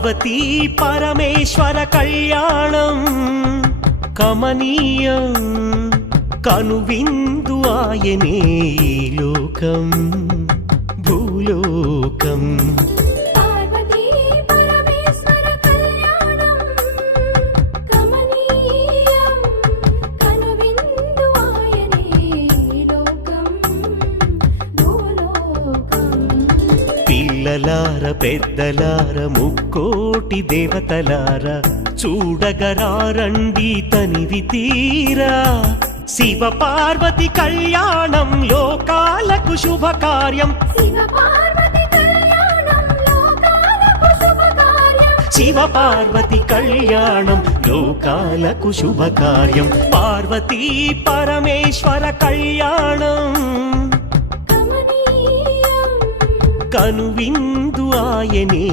పార్వతీ పరమేశ్వర కళ్యాణం కమనీయం కనువిందు ఆయనే ఈ లోకం భూలోకం. పార్వతీ పరమేశ్వర కళ్యాణం కమనీయం కనువిందు ఆయనే ఈ లోకం భూలోకం. పిల్లలార పెద్దలార ముక్కోటి దేవతలార చూడగరారండి తనివి తీరా. శివ పార్వతి కళ్యాణం లోకాలకు శుభకార్యం. శివ పార్వతి కళ్యాణం లోకాలకు శుభకార్యం. శివ పార్వతి కళ్యాణం లోకాలకు శుభకార్యం. పార్వతీ పరమేశ్వర కళ్యాణం కమనీయం కనువిందు ఆయనే